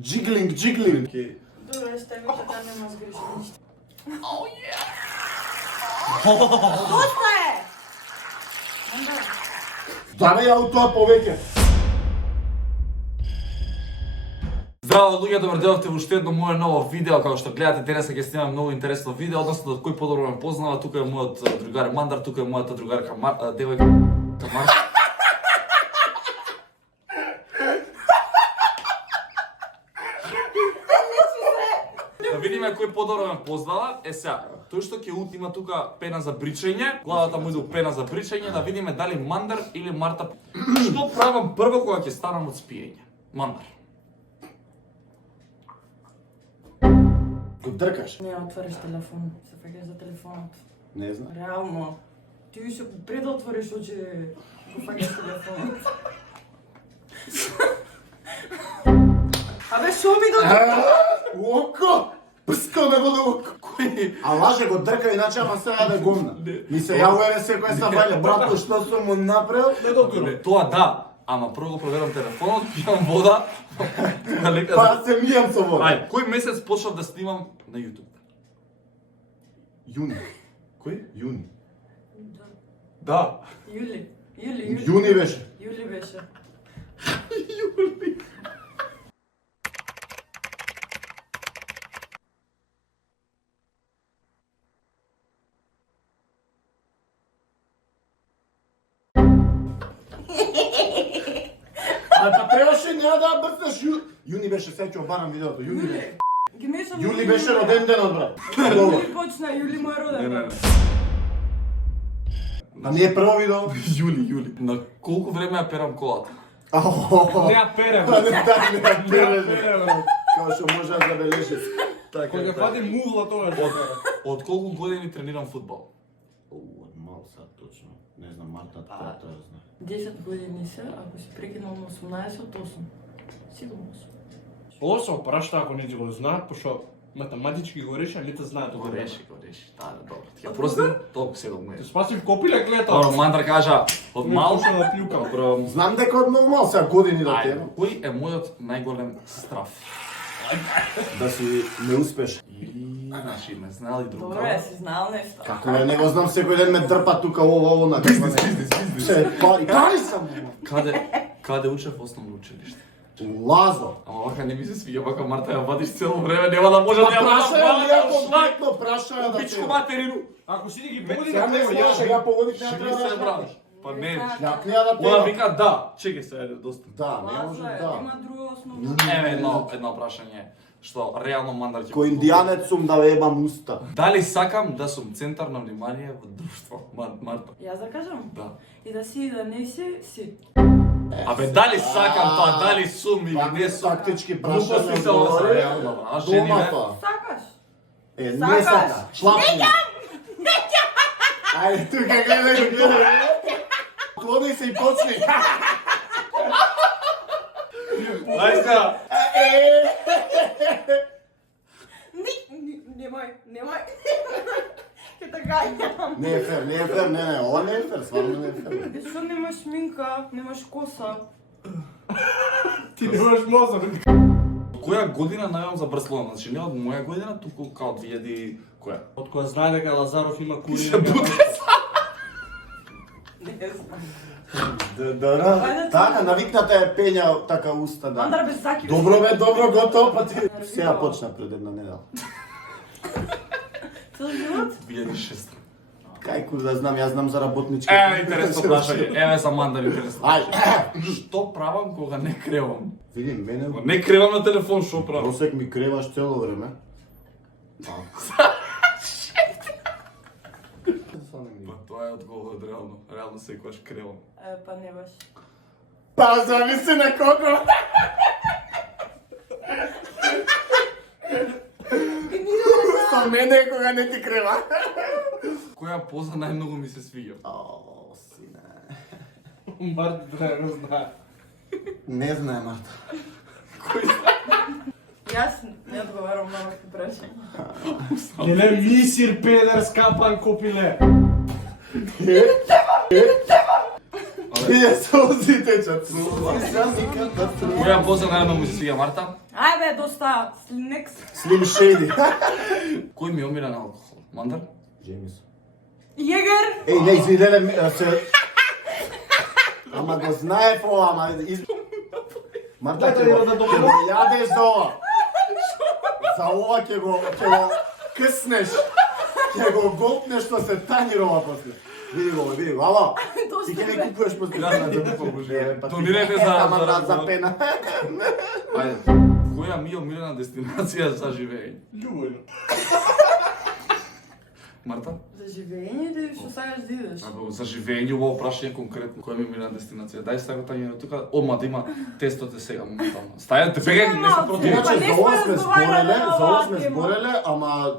Джиглинг, джиглинг. Добре, ще ми така нема сгрешим нищо. Oh yeah! Доста е! Давай ја тоа повеќе. Здраво луѓе, добар дојдовте во уште едно мое ново видео. Како што гледате, денес ќе снимам многу интересно видео, односно од кој подобро ме познава. Тука е мојот другар Мандар, тука е мојата другарка девојка Марта. Да видиме кој подобро ме познава. Е сега, тој што ќе има тука пена за бричење, главата му иде у пена за бричење, да видиме дали Мандар или Марта. Што правам прво кога ќе станам од спиење? Мандар. Го дркаш? Не отвориш телефон, се фаќаш за телефонот. Не знам. Реално. Ти уште пред да отвориш очи, го фаќаш телефонот. Абе, шо ми Око! Прскал ме вода око. Кој? А лаже го дрка, иначе ама сега да гомна. Ми се јавува секој са валја. Братко, што сум му направил? Не, тоа да. Ама прво го проверам телефонот, пијам вода. Па се мијам со вода. Ај, кој месец почнав да снимам на YouTube? Јуни. Кој? Јуни. Да. Јули. Јуни беше. Јули беше. Јули. А па требаше неа да брцнеш Јуни беше, сеќав барам видеото. Јуни беше. Ги мешам. Јули беше роден денот, брат. Јули почна, Јули мој роден. Не. А не е прво видео? Јули. На колку време ја перам колата? Не Не ја перем. Па не да, не ја Не ја переш. перем. Као што може да забележиш. Кога ја фади мувла тоа ќе перем. Од колку години тренирам фудбал? Од мал сад точно. Не знам, Марта тоа знае. 10 години се, ако си прекинал на 18 од 8. Сигурно сум. Осо, прашта ако не го знаат, пошто математички го реши, а не те знаат тоа. Го реши. Да, добро. Ти ја простим, толку се го Те спасив копиле гледа. Добро, Мандар кажа, од мал... Почна да плюкам. Добро. Знам дека од многу мал сега години да Ајде, тема. кој е мојот најголем страф? Да си не успеш. Значи, ме знали друга. Добре, си знал нешто. Како не го знам, секој ден ме дрпа тука ово на каква не. Се пари. Пари сам. Каде учев основно училиште? Лазо. Ама вака не ми се свиѓа, вака Марта ја вадиш цело време, нема да може Па да ја праша ја вадиш. ја конкретно, праша ја да Пичко те. материну. Ако си ги Ме, погоди Сега на не него, знаеш, ја. ја погодиш не Ши треба се да брат. знаеш. Па не. Ја книја да Она пева. вика да. Чекај се, ајде, доста. Да, не може Лазо е, да. има друго основно. Еве едно прашање. Што реално Мандар ќе Кој индијанец сум да вебам уста. Дали сакам да сум центар на внимание во друштво? Марта. Јас да кажам? Да. И да си, и да не си, си. Абе дали сакам тоа, дали сум или не сум? Тактички Глупости прашања. се ова се реално. А жени Дома ме? тоа. Сакаш? Е, не Сакаш? сака. Шлапни. Ајде, тука гледај. Клони се и почни. Ајде сега. Немој. Ке те гајам. Не е фер, не, ова не е фер, стварно не е фер. Што немаш шминка, немаш коса? Ти немаш мозок. Која година најавам за Барселона? Значи не од моја година, туку као 2000 која? Од која знае дека Лазаров има кури. Се буде. Не знам. Да. Така, навикната е пења така уста, да. Мандар без саки. Добро бе, добро, готово, па ти. Сега почна пред една недела. Цел живот? 2006. Кај кур да знам, јас знам за работнички. Интересно прашање. Еве за Мандар интересно. Ајде. Што правам кога не кревам? Види, мене Кога не кревам на телефон, што правам? просек ми креваш цело време. Па тоа е одговор реално. Реално секогаш кревам. Па не баш. Па зависи на кого. Со мене кога не ти крева. Која поза најмногу ми се свиѓа? О, сине. Марта треба да знае. Не знае, Марта. Јас не одговарам на овакви прашања. Не мисир педер скапан копиле. Тие солзи течат. Која поза најмногу ми се свиѓа, Марта? Ајде, доста. Next. Slim Shady. Кој ми е омилен алкохол? Мандар? Джеймис. Јегер. Ей, не, извинеле, се... Ама го знаев ова, ама... Марта, ќе го јадеш за ова. За ова ќе го къснеш. Ќе го голтнеш што се танирова после. Види го, ало. Ти ќе не купуваш после пена за буква. Тонирете за пена. Ајде. Која ми е омилена дестинација за живење? Љубовно. Марта? За живење или што сакаш да идеш? За живење, ова прашање конкретно. Која ми е омилена дестинација? Дај сега тањера тука, одма да има тестоте сега моментално. Стајате, беге, не се против. Иначе, не за сме ова сме разговарале збореле, на за ова оваа сме тема. збореле, ама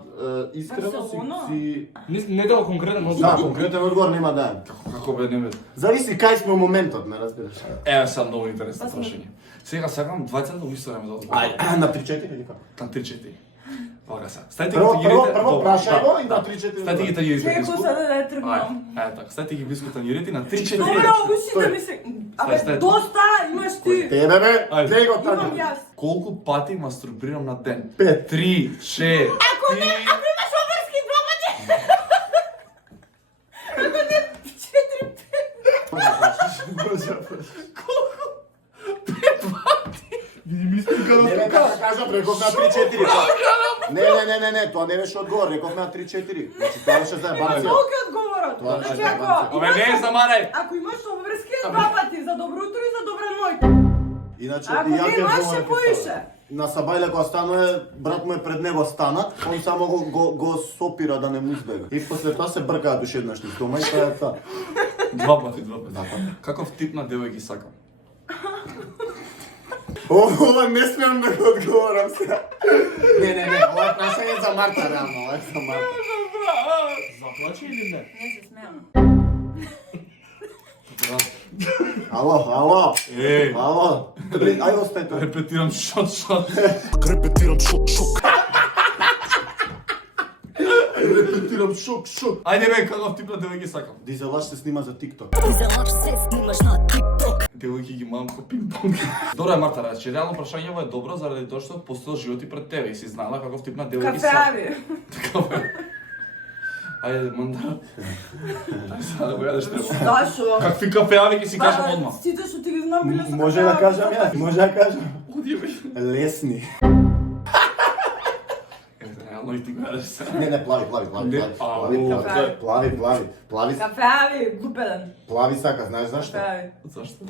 искрено Барселона? си... Не дава конкретен одговор. Да, конкретен одговор нема да е. Како бе, не бе. Зависи кај сме у моментот, ме разбираш. Еве сега многу интересно прашање. Сега сакам двајцата у исто време да одговорам. Ај, на 3-4 или како? На 3-4. Вака сега. Стајте ги Прво тањерите. прашај го и на 3-4. Стајте ги тањерите. Чеко сега да Ајде, тргнам. така. Стајте ги близко тањерите на 3-4. Добро, уши да ми се... Абе, Стай. доста имаш ти. Тебе бе, Ајде. глеј го Имам така. јас. Колку пати мастурбирам на ден? 5. 3, 6. Ако имаш обрски 2 пати. Ако не 4-5. Види мистика Не, не, така кажам, реков на 3-4. Не, тоа не беше одговор, реков на 3-4. Значи, тоа беше за ебанција. Колку е одговорот? Това Значи, е ако Ове не замарај. Ако имаш обврски е 2 пати, за добро утро и за добра ноќ. Иначе, Ако и ја ќе немаш, зборам е поише. На Сабајле кога станува, брат му е пред него стана, он само го сопира да не му избега. И после тоа се бркаат уште еднаш низ дома и тоа е тоа. 2 пати. Каков тип на девојки сакам? Ова не смеам да го одговорам сега. Не, ова е прашање за Марта, реално, ова е за Марта. Заплаче или не? Не се смеам. Ало. Е, Ало. Ај остај тоа. репетирам шот. Репетирам шок. Репетирам шок. Ајде бе, каков тип на девојки сакам? Дизелаш се снима за TikTok. Ти за лаш се снимаш на TikTok. Девојки ги мам ко пинг-понг. Добро Марта, рече, реално прашањето е добро заради тоа што постои животи пред тебе и си знала каков тип на девојки сакам. Кафеави. Ајде, Мандар. Ајде сега да го јадеш треба. Зашо? Какви кафеави ќе си кажам одма? Сите што ти ги знам биле со Може да кажам јас, може да кажам. Оди бе. Лесни. Реално и ти го јадеш сега. Не, плави. Кафеави, глупеден. Плави сака, знаеш зашто? Кафеави. Зашто?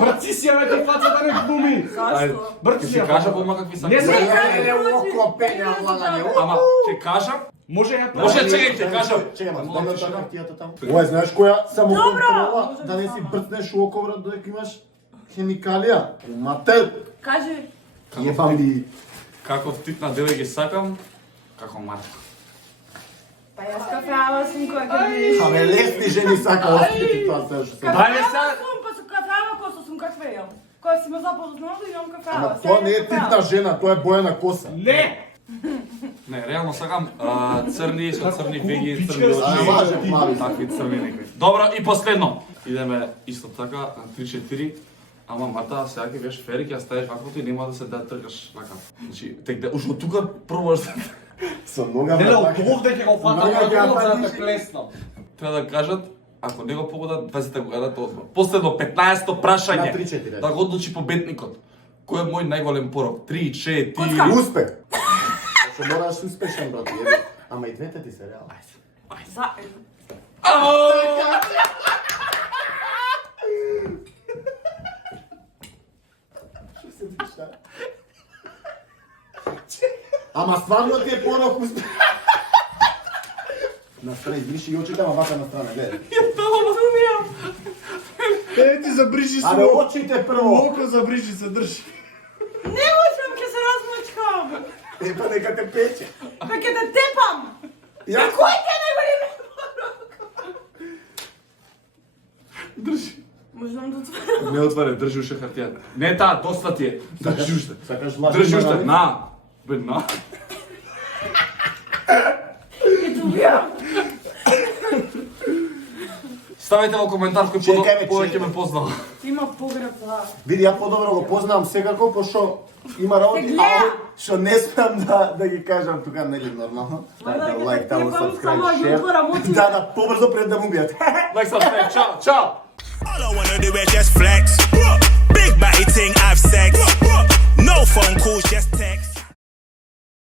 Брци си ја ме те фацата не глуми. Ајде, Зашто? Брци ќе си си ја кажам фацата. одма какви сакам. Не се- Око пења влагање. Ама, ќе кажам, Може ја Може, чекај, ќе кажам. Чекај, ма, Мала дај тишина. картијата таму. Ова е, знаеш која само Добро, контрола може да не да си знам. брцнеш у око брат додека имаш хемикалија. Мате, Кажи. јебам ли. каков тип на девојки сакам, како Марта. Па јас кафеава сум која ќе видиш. Абе, лесни жени сака оскрити тоа се што се. Дај ме Кафеава сега. сум, па со кафеава коса сум каква јам. Која си ме запознала да имам кафеава. Ама тоа не е тип на жена, тоа е боја коса. Не! Не, реално сакам црни со црни веги, Бичка црни си. А, очи. важен плави. Такви црни некои. Добро, и последно. Идеме исто така на 3-4. Ама Марта, сега ќе беше фери, ќе ја ставиш ваквото и нема да се да тргаш вака. Значи, тек да уж од тука прво Со нога Не, брат, од овде ќе го фатам, Нога ќе ја за да фатиш. те клеснам. треба да кажат, ако не го погодат, 20 го јадат одма. Последно 15-то прашање. На 3-4, Да го одлучи победникот. Кој е мој најголем порок? 3, 4. Коцка. Успех. Што мораш успешен брат, јеби. Ама и двете ти се реално. За... Ама стварно ти е порок успех. Настрана, избриши и очите, ама вака настрана, гледај. Е, ти забрижи се. Абе, очите прво. Око забрижи се, држи. Не можам, ќе се размачкам. Е, па нека те пече. Па ќе те тепам. Ја Кој ти е најголем порок? Држи. Можам да отворам. Не отваре, држи уште хартијата. Не таа, доста ти е. Држи уште. Сакаш влажи. Држи уште. На. Бе, на. Ќе те убијам. Ставете во коментар кој Чекај, бе, повеќе чекај. ме познава. Има погреб за... Види, ја подобро го познавам секако, пошто има работи, Се гледа. што не смеам да ги кажам тука, нели нормално. да, Лайк, таму, требам subscribe, само да share. отворам очи. Да, побрзо пред да му бијат. Лайк, сабскрайб, чао, чао! All I wanna do is just flex. Big body thing, have sex. No phone calls, just text.